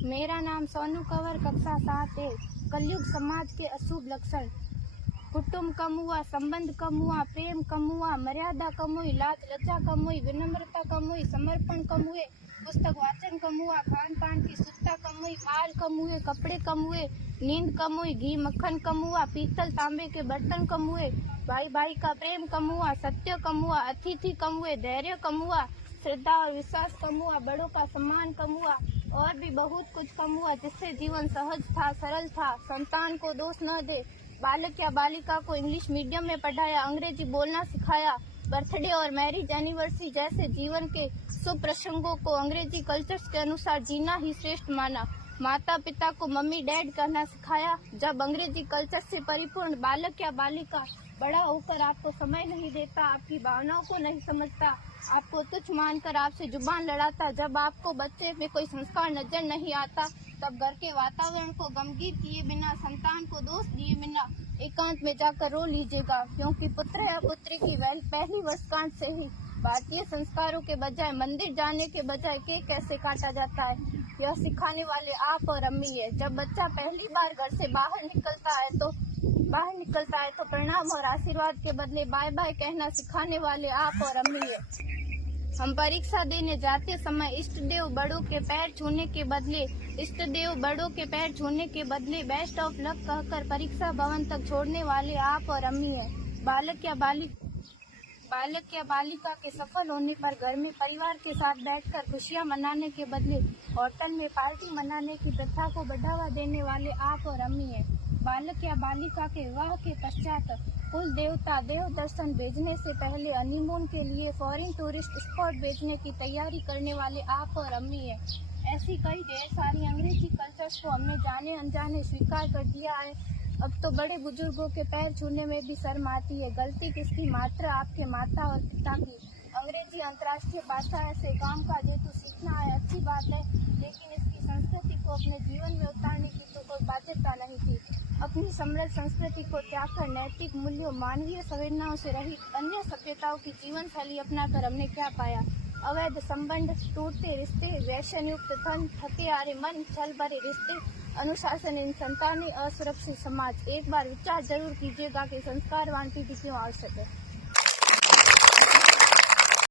मेरा नाम सोनू कंवर, कक्षा 7 है। कलयुग समाज के अशुभ लक्षण। कुटुंब कम हुआ, संबंध कम हुआ, प्रेम कम हुआ, मर्यादा कम हुई, लाज लज्जा कम हुई, विनम्रता कम हुई, समर्पण कम हुए, पुस्तक वाचन कम हुआ, खान पान की शुद्धता कम हुई, माल कम हुए, कपड़े कम हुए, नींद कम हुई, घी मक्खन कम हुआ, पीतल तांबे के बर्तन कम हुए, भाई भाई का प्रेम कम हुआ, सत्य कम हुआ, अतिथि कम हुए, धैर्य कम हुआ, श्रद्धा और विश्वास कम हुआ, बड़ों का सम्मान कम हुआ और भी बहुत कुछ कम हुआ जिससे जीवन सहज था, सरल था। संतान को दोष न दे। बालक या बालिका को इंग्लिश मीडियम में पढ़ाया, अंग्रेजी बोलना सिखाया, बर्थडे और मैरिज एनिवर्सरी जैसे जीवन के शुभ प्रसंगों को अंग्रेजी कल्चर्स के अनुसार जीना ही श्रेष्ठ माना। माता पिता को मम्मी डैड कहना सिखाया। जब अंग्रेजी कल्चर से परिपूर्ण बालक या बालिका बड़ा होकर आपको समय नहीं देता, आपकी भावनाओं को नहीं समझता, आपको तुच्छ मानकर आपसे जुबान लड़ाता, जब आपको बच्चे में कोई संस्कार नजर नहीं आता, तब घर के वातावरण को गंभीर किए बिना, संतान को दोष दिए बिना एकांत में जाकर रो लीजिएगा, क्योंकि पुत्र या पुत्री की पहली वर्षगांठ से ही भारतीय संस्कारों के बजाय, मंदिर जाने के बजाय केक कैसे काटा जाता है, यह सिखाने वाले आप और अम्मी है। जब बच्चा पहली बार घर से बाहर निकलता है तो प्रणाम और आशीर्वाद के बदले बाय बाय कहना सिखाने वाले आप और अम्मी है। हम परीक्षा देने जाते समय इष्ट देव बड़ों के पैर छूने के बदले बेस्ट ऑफ लक कहकर परीक्षा भवन तक छोड़ने वाले आप और अम्मी है। बालक या बालिका के सफल होने पर घर में परिवार के साथ बैठकर खुशियां मनाने के बदले होटल में पार्टी मनाने की प्रथा को बढ़ावा देने वाले आप और अम्मी है। बालक या बालिका के विवाह के पश्चात कुल देवता देव दर्शन भेजने से पहले हनीमून के लिए फॉरेन टूरिस्ट स्पॉट भेजने की तैयारी करने वाले आप और अम्मी है। ऐसी कई ढेर सारी अंग्रेजी कल्चर्स को हमने जाने अनजाने स्वीकार कर दिया है। अब तो बड़े बुजुर्गों के पैर छूने में भी शर्म आती है। गलती किसकी? मात्र आपके माता और पिता की। अंग्रेजी अंतर्राष्ट्रीय भाषा है से काम का हेतु सीखना है, अच्छी बात है, लेकिन इसकी संस्कृति को अपने जीवन में उतारने की तो कोई बाध्यता नहीं थी। अपनी समृद्ध संस्कृति को त्याग कर नैतिक मूल्यों, मानवीय संवेदनाओं से रहित अन्य सभ्यताओं की जीवन शैली अपनाकर हमने क्या पाया? अवैध संबंध, टूटते रिश्ते, व्यसन युक्त धन, थके हारे मन, छल भरे रिश्ते, अनुशासनहीन संतानें, असुरक्षित समाज। एक बार विचार जरूर कीजिएगा कि संस्कारवान पीढ़ी क्यों आवश्यक है।